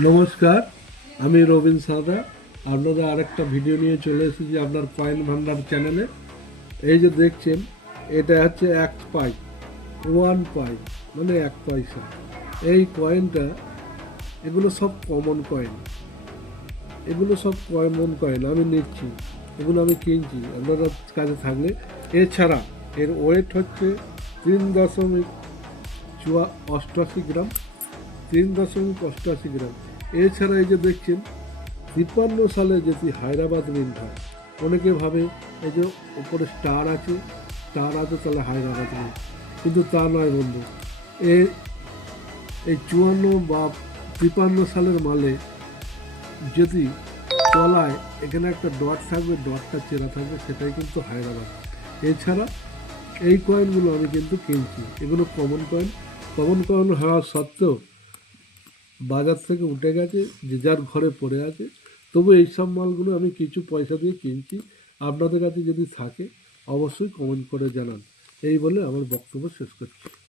নমস্কার, আমি রবিন সাদা। আপনাদের আরেকটা ভিডিও নিয়ে চলে এসেছি আপনার কয়েন ভান্ডার চ্যানেলে। এই যে দেখছেন, এটা হচ্ছে 1 পাই, 1 পাই মানে 1 পয়সা। এই কয়েনটা, এগুলো সব কমন কয়েন, আমি নিচ্ছি, এগুলো আমি কিনছি আপনাদের কাছে থাকলে। এছাড়া এর ওয়েট হচ্ছে 3.88 গ্রাম, 3.88 গ্রাম। এছাড়া এই যে দেখছেন, 53 সালে যেটি হায়দ্রাবাদ মিন্ট হয়, অনেকে ভাবে এই যে ওপরে স্টার আছে তাহলে হায়দ্রাবাদ মিন্ট, কিন্তু তা নয় বন্ধু। এ এই 54 বা 53 সালের মালে যদি তলায় এখানে একটা ডট থাকবে, ডটটা চেরা থাকবে, সেটাই কিন্তু হায়দ্রাবাদ। এছাড়া এই কয়েনগুলো আমি কিন্তু কিনছি, এগুলো কমন কয়েন হওয়া সত্ত্বেও বাজার থেকে উঠে গেছে, যে যার ঘরে পড়ে আছে। তবু এইসব মালগুলো আমি কিছু পয়সা দিয়ে কিনছি। আপনাদের কাছে যদি থাকে অবশ্যই কমেন্ট করে জানান। এই বলে আমার বক্তব্য শেষ করছি।